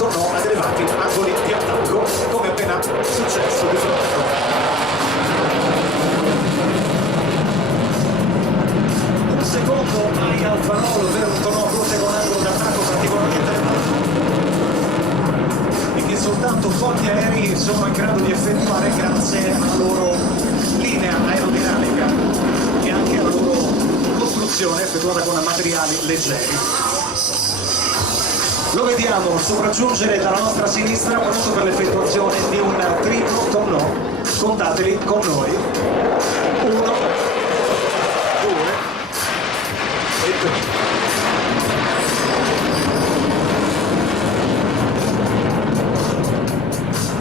tornò ad elevati angoli di attacco, come appena successo di fronte a noi. Un secondo mai al farolo, ovvero un tornò con un angolo d'attacco particolarmente elevato e che soltanto pochi aerei sono in grado di effettuare grazie alla loro linea aerodinamica e anche alla loro costruzione effettuata con materiali leggeri. Lo vediamo sopraggiungere dalla nostra sinistra pronto per l'effettuazione di un triplo tonneau. Contateli con noi. 1, 2 e 3.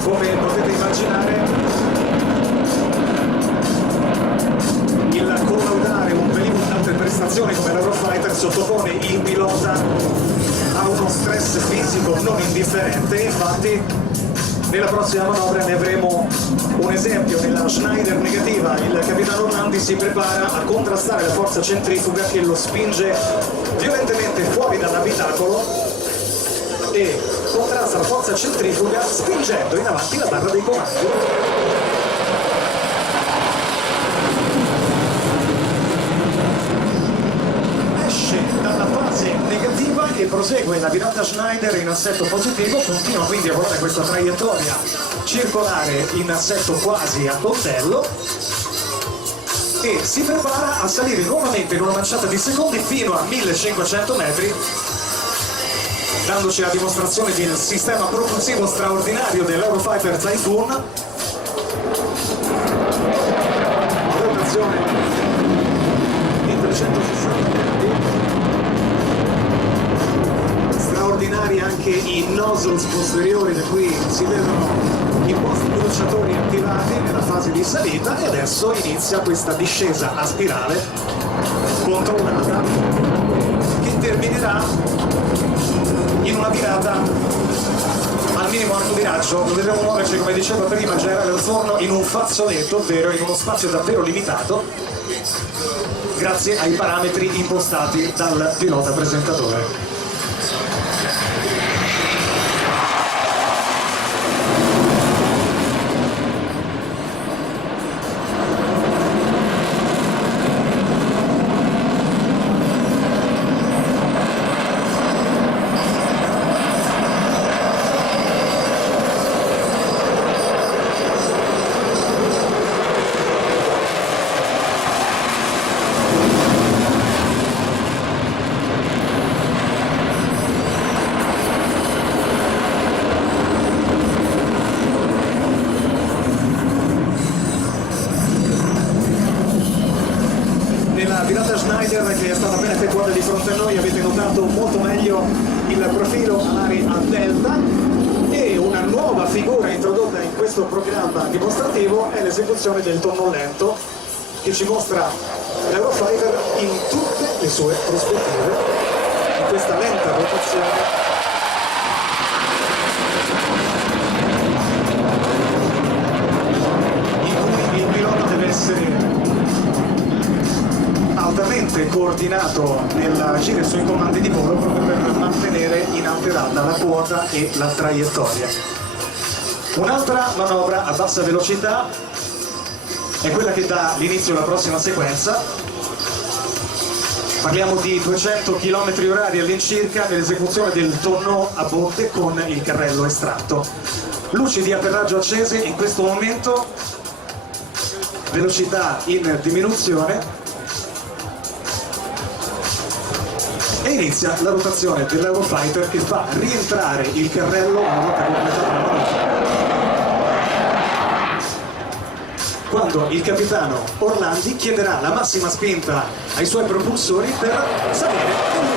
Come potete immaginare, il collaudare un velivolo di alte prestazioni come l'Eurofighter sottopone il pilota a uno stress fisico non indifferente. Infatti nella prossima manovra ne avremo un esempio. Nella Schneider negativa il capitano Orlandi si prepara a contrastare la forza centrifuga che lo spinge violentemente fuori dall'abitacolo e contrasta la forza centrifuga spingendo in avanti la barra dei comandi. Esce dalla fase negativa e prosegue la virata Schneider in assetto positivo, continua quindi a volare questa traiettoria circolare in assetto quasi a coltello e si prepara a salire nuovamente in una manciata di secondi fino a 1500 metri, dandoci la dimostrazione del sistema propulsivo straordinario dell'Eurofighter Typhoon. Rotazione in 360 gradi. Straordinari anche i nozzles posteriori, da cui si vedono i posti bruciatori attivati nella fase di salita, e adesso inizia questa discesa a spirale controllata che terminerà in una virata al minimo arco di raggio. Dovremo muoverci, come diceva prima Gerald Osorno, in un fazzoletto, ovvero in uno spazio davvero limitato, grazie ai parametri impostati dal pilota presentatore. Virata Schneider, che è stata appena effettuata di fronte a noi, avete notato molto meglio il profilo alari a delta, e una nuova figura introdotta in questo programma dimostrativo è l'esecuzione del tonneau lento, che ci mostra l'Eurofighter in tutte le sue prospettive, in questa lenta rotazione in cui il pilota deve essere altamente coordinato nell'agire sui comandi di volo proprio per mantenere inalterata la quota e la traiettoria. Un'altra manovra a bassa velocità è quella che dà l'inizio alla prossima sequenza. Parliamo di 200 km/h all'incirca nell'esecuzione del tonneau a botte con il carrello estratto. Luci di atterraggio accese in questo momento, velocità in diminuzione, e inizia la rotazione dell'Eurofighter che fa rientrare il carrello una volta completata la manovra, quando il capitano Orlandi chiederà la massima spinta ai suoi propulsori per salire.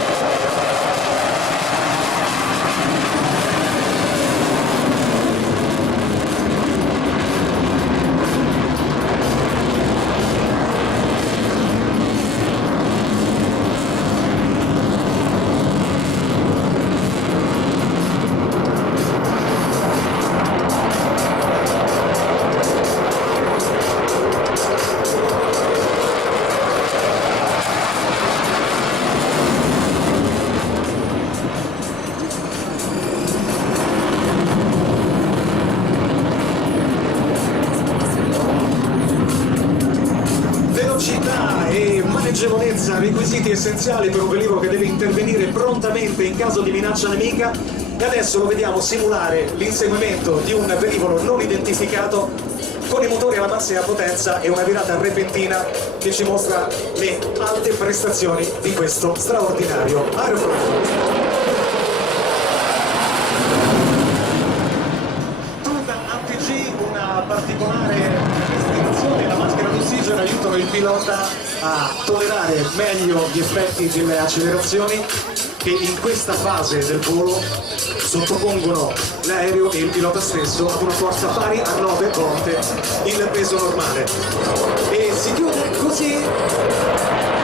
sicurezza, requisiti essenziali per un velivolo che deve intervenire prontamente in caso di minaccia nemica, e adesso lo vediamo simulare l'inseguimento di un velivolo non identificato con i motori alla massima potenza e una virata repentina che ci mostra le alte prestazioni di questo straordinario aeroplano. Una particolare restrizione, la maschera d'ossigeno aiutano il pilota a tollerare meglio gli effetti delle accelerazioni che in questa fase del volo sottopongono l'aereo e il pilota stesso ad una forza pari a 9 volte il peso normale. E si chiude così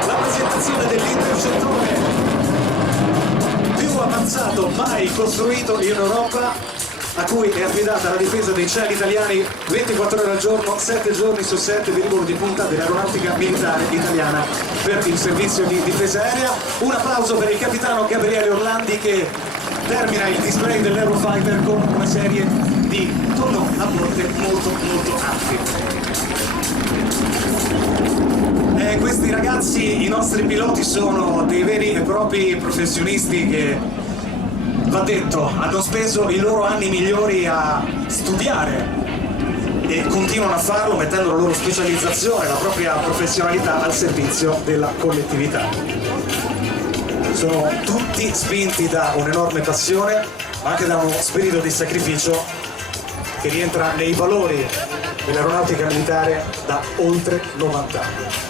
la presentazione dell'intercettore più avanzato mai costruito in Europa, a cui è affidata la difesa dei cieli italiani 24 ore al giorno, 7 giorni su 7, velivolo di punta dell'Aeronautica Militare Italiana per il servizio di difesa aerea. Un applauso per il capitano Gabriele Orlandi che termina il display dell'Eurofighter con una serie di tono a volte molto alti. Questi ragazzi, i nostri piloti, sono dei veri e propri professionisti che, va detto, hanno speso i loro anni migliori a studiare e continuano a farlo mettendo la loro specializzazione, la propria professionalità al servizio della collettività. Sono tutti spinti da un'enorme passione, ma anche da uno spirito di sacrificio che rientra nei valori dell'aeronautica militare da oltre 90 anni.